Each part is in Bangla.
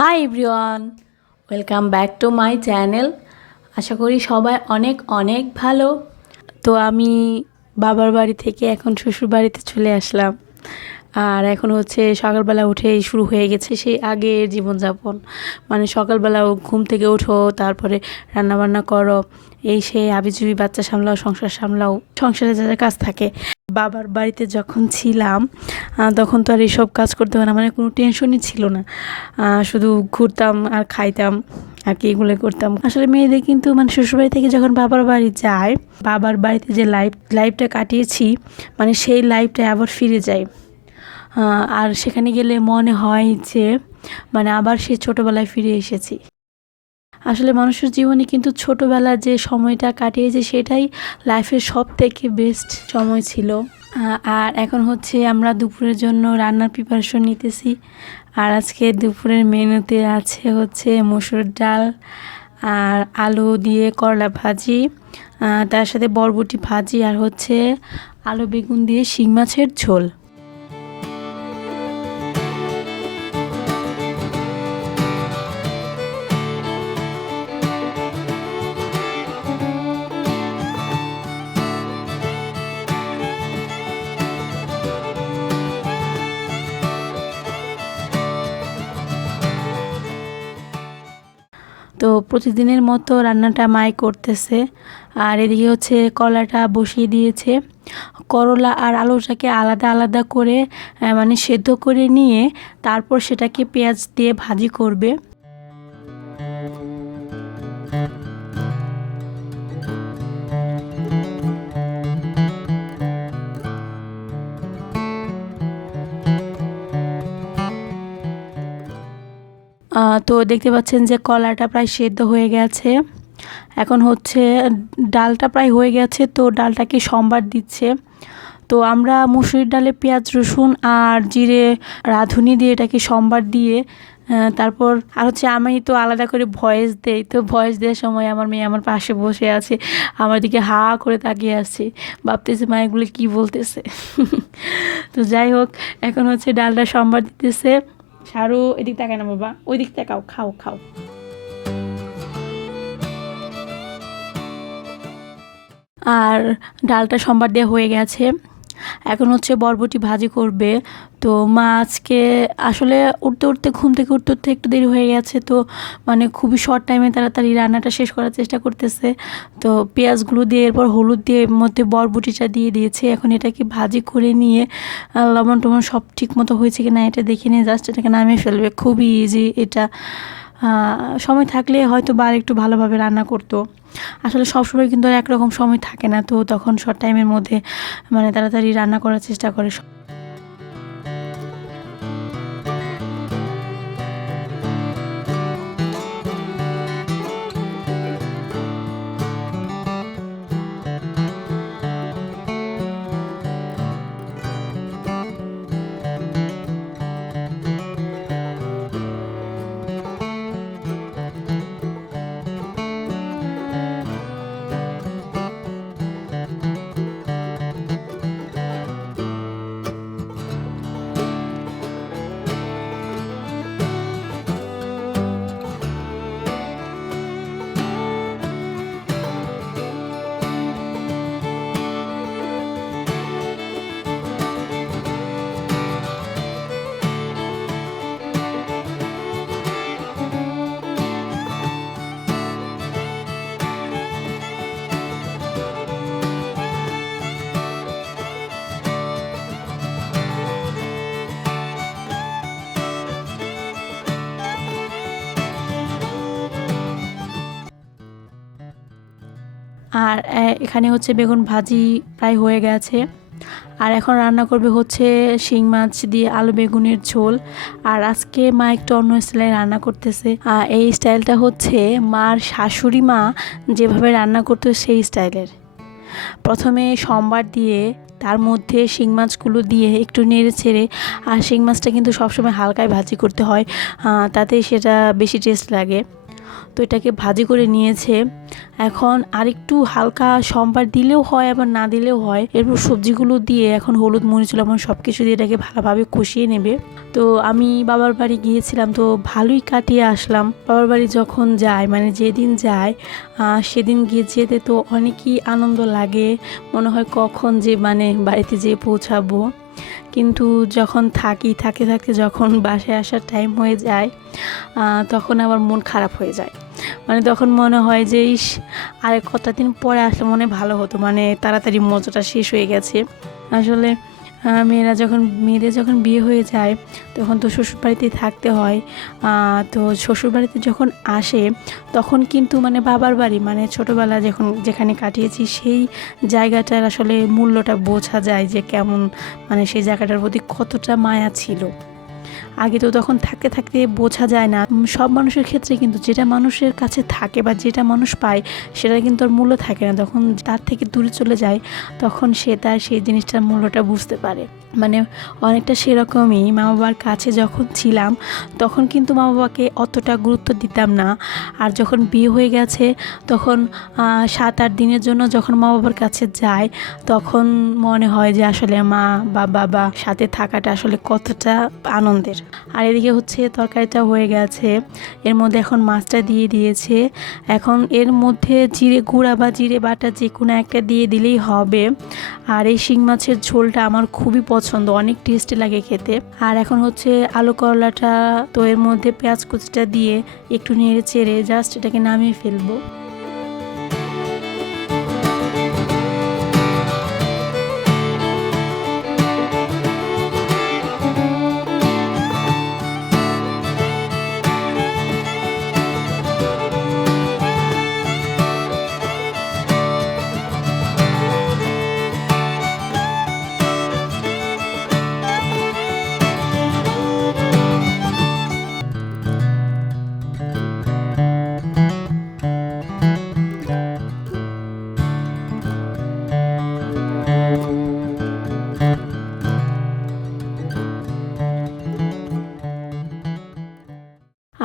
Hi everyone welcome back to my channel আশা করি সবাই অনেক অনেক ভালো। তো আমি বাবার বাড়ি থেকে এখন শ্বশুর বাড়িতে চলে আসলাম। আর এখন হচ্ছে সকালবেলা উঠেই শুরু হয়ে গেছে সেই আগের জীবনযাপন। মানে সকালবেলা ঘুম থেকে উঠো তারপরে রান্নাবান্না করো, এই সেই আবিজুবি বাচ্চা সামলাও, সংসার সামলাও, সংসারে যা যা কাজ থাকে। বাবার বাড়িতে যখন ছিলাম তখন তো আর এইসব কাজ করতে হয় না মানে কোনো টেনশনই ছিল না। শুধু ঘুরতাম আর খাইতাম, আর কি এগুলো করতাম। আসলে মেয়েদের কিন্তু মানে শ্বশুরবাড়ি থেকে যখন বাবার বাড়ি যায়, বাবার বাড়িতে যে লাইফ লাইফটা কাটিয়েছি মানে সেই লাইফটা আবার ফিরে যায় আর সেখানে গেলে মনে হয় যে মানে আবার সে ছোটোবেলায় ফিরে এসেছি। আসলে মানুষের জীবনে কিন্তু ছোটোবেলা যে সময়টা কাটিয়েছে সেটাই লাইফের সব থেকে বেস্ট সময় ছিল। আর এখন হচ্ছে আমরা দুপুরের জন্য রান্নার প্রিপারেশন নিতেছি। আর আজকে দুপুরের মেনুতে আছে হচ্ছে মসুর ডাল, আর আলু দিয়ে করলা ভাজি তার সাথে বরবটি ভাজি, আর হচ্ছে আলু বেগুন দিয়ে শিং মাছের ঝোল। তো প্রতিদিনের মতো রান্নাটা মাই করতেছে। আর এদিকে হচ্ছে কলাটা বসিয়ে দিয়েছে। করলা আর আলুটাকে আলাদা আলাদা করে মানে সেদ্ধ করে নিয়ে তারপর সেটাকে পেঁয়াজ দিয়ে ভাজি করবে। তো দেখতে পাচ্ছেন যে কলাটা প্রায় সেদ্ধ হয়ে গেছে। এখন হচ্ছে ডালটা প্রায় হয়ে গেছে, তো ডালটাকে সম্বার দিচ্ছে। তো আমরা মুসুরির ডালে পেঁয়াজ, রসুন আর জিরে, রাঁধুনি দিয়ে এটাকে সম্বার দিয়ে তারপর আর হচ্ছে আমি তো আলাদা করে ভয়েস দেই, তো ভয়েস দেওয়ার সময় আমার মেয়ে আমার পাশে বসে আছে, আমার দিকে হা করে তাকিয়ে আছে, ভাবতেছে, মা, এগুলো কী বলতেছে? তো যাই হোক, এখন হচ্ছে ডালটা সম্বার দিতেছে। সারু, এদিক তাকায় না বাবা ওই দিক তাকাও, খাও খাও। আর ডালটা সোমবার দিয়ে হয়ে গেছে। এখন হচ্ছে বরবটি ভাজি করবে। তো মা আজকে আসলে উঠতে উঠতে, ঘুম থেকে উঠতে উঠতে একটু দেরি হয়ে গেছে। তো মানে খুবই শর্ট টাইমে তাড়াতাড়ি রান্নাটা শেষ করার চেষ্টা করতেছে। তো পেঁয়াজগুলো দিয়ে এরপর হলুদ দিয়ে এর মধ্যে বরবটিটা দিয়ে দিয়েছে। এখন এটাকে ভাজি করে নিয়ে লবণ টবণ সব ঠিক মতো হয়েছে কি না এটা দেখে নিয়ে জাস্ট এটাকে নামিয়ে ফেলবে। খুবই ইজি এটা। সময় থাকলে হয়তো বার একটু ভালোভাবে রান্না করতো। আসলে সবসময় কিন্তু আর একরকম সময় থাকে না, তো তখন শর্ট টাইমের মধ্যে মানে তাড়াতাড়ি রান্না করার চেষ্টা করে। আর এখানে হচ্ছে বেগুন ভাজি প্রায় হয়ে গেছে। আর এখন রান্না করবে হচ্ছে শিং মাছ দিয়ে আলু বেগুনের ঝোল। আর আজকে মা একটু অন্য স্টাইলে রান্না করতেছে। আর এই স্টাইলটা হচ্ছে মার শাশুড়ি মা যেভাবে রান্না করতো সেই স্টাইলের। প্রথমে সম্বার দিয়ে তার মধ্যে শিং মাছগুলো দিয়ে একটু নেড়ে ছেড়ে, আর শিং মাছটা কিন্তু সবসময় হালকায় ভাজি করতে হয়। তাতে সেটা বেশি টেস্ট লাগে। তো এটাকে ভাজি করে নিয়েছে। এখন আরেকটু হালকা সম্বার দিলেও হয় আবার না দিলেও হয়। এরপর সবজিগুলো দিয়ে এখন হলুদ মরিচ লবণ সব কিছু দিয়ে এটাকে ভালোভাবে কষিয়ে নেবে। তো আমি বাবার বাড়ি গিয়েছিলাম তো ভালোই কাটিয়ে আসলাম। বাবার বাড়ি যখন যাই মানে যেদিন আহ, সেদিন গিয়ে যেতে তো অনেকই আনন্দ লাগে। মনে হয় কখন যে মানে বাড়িতে যেয়ে পৌঁছাবো। কিন্তু যখন থাকি, থাকে থাকে যখন বাসায় আসার টাইম হয়ে যায় তখন আবার মন খারাপ হয়ে যায়। মানে তখন মনে হয় যে, ইস, আরেক কটা দিন পরে আসলে মনে ভালো হতো। মানে তাড়াতাড়ি মজাটা শেষ হয়ে গেছে। আসলে মেয়েরা যখন, মেয়েদের যখন বিয়ে হয়ে যায়, তখন তো শ্বশুরবাড়িতে থাকতে হয়। তো শ্বশুরবাড়িতে যখন আসে, তখন কিন্তু মানে বাবার বাড়ি মানে ছোটোবেলা যখন, যেখানে কাটিয়েছি, সেই জায়গাটার আসলে মূল্যটা বোঝা যায় যে কেমন মানে সেই জায়গাটার প্রতি কতটা মায়া ছিল। আগে তো তখন থাকতে থাকতে বোঝা যায় না। সব মানুষের ক্ষেত্রে কিন্তু যেটা মানুষের কাছে থাকে বা যেটা মানুষ পায়, সেটা কিন্তু ওর মূল্য থাকে না। তখন তার থেকে দূরে চলে যায়, তখন সে তার সেই জিনিসটার মূল্যটা বুঝতে পারে। মানে অনেকটা সেরকমই মা বাবার কাছে যখন ছিলাম, তখন কিন্তু মা বাবাকে অতটা গুরুত্ব দিতাম না। আর যখন বিয়ে হয়ে গেছে, তখন সাত আট দিনের জন্য যখন মা বাবার কাছে যায় তখন মনে হয় যে আসলে মা বা বাবা সাথে থাকাটা আসলে কতটা আনন্দের। আর এদিকে হচ্ছে তরকারিটা হয়ে গেছে, এর মধ্যে এখন মাছটা দিয়ে দিয়েছে। এখন এর মধ্যে জিরে গুঁড়া বা জিরে বাটা যে কোনো একটা দিয়ে দিলেই হবে। আর এই শিং মাছের ঝোলটা আমার খুবই পছন্দ, অনেক টেস্টি লাগে খেতে। আর এখন হচ্ছে আলু করলাটা তো এর মধ্যে পেঁয়াজ কুচিটা দিয়ে একটু নেড়ে চেড়ে জাস্ট এটাকে নামিয়ে ফেলব।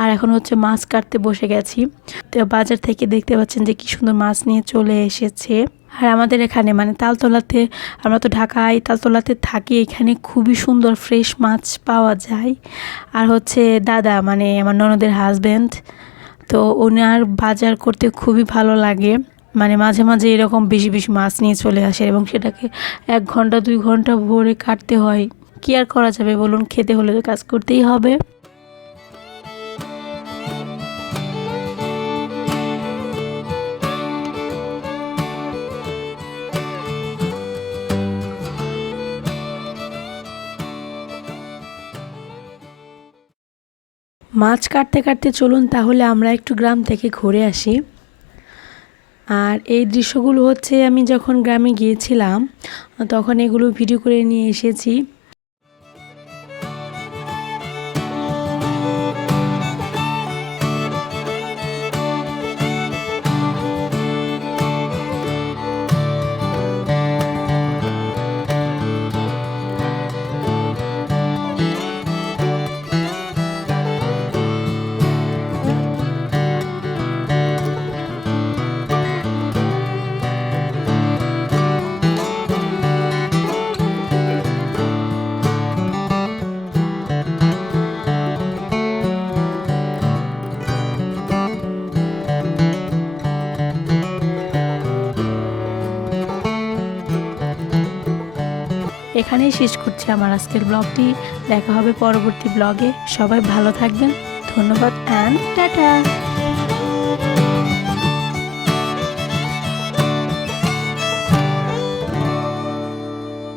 আর এখন হচ্ছে মাছ কাটতে বসে গেছি। তো বাজার থেকে দেখতে পাচ্ছেন যে কি সুন্দর মাছ নিয়ে চলে এসেছে। আর আমাদের এখানে মানে তালতলাতে, আমরা তো ঢাকায় তালতলাতে থাকি, এখানে খুবই সুন্দর ফ্রেশ মাছ পাওয়া যায়। আর হচ্ছে দাদা মানে আমার ননদের হাজব্যান্ড তো ওনার বাজার করতে খুবই ভালো লাগে। মানে মাঝে মাঝে এরকম বেশি বেশি মাছ নিয়ে চলে আসে এবং সেটাকে এক ঘণ্টা, দুই ঘণ্টা ভরে কাটতে হয়। কি আর করা যাবে বলুন, খেতে হলে তো কাজ করতেই হবে। মাছ কাটতে কাটতে চলুন তাহলে আমরা একটু গ্রাম থেকে ঘুরে আসি। আর এই দৃশ্যগুলো হচ্ছে আমি যখন গ্রামে গিয়েছিলাম, তখন এগুলো ভিডিও করে নিয়ে এসেছি। এখানেই শেষ করছি আমার আজকের ব্লগটি দেখা হবে পরবর্তী ব্লগে সবাই ভালো থাকবেন। ধন্যবাদ অ্যান্ড টাটা।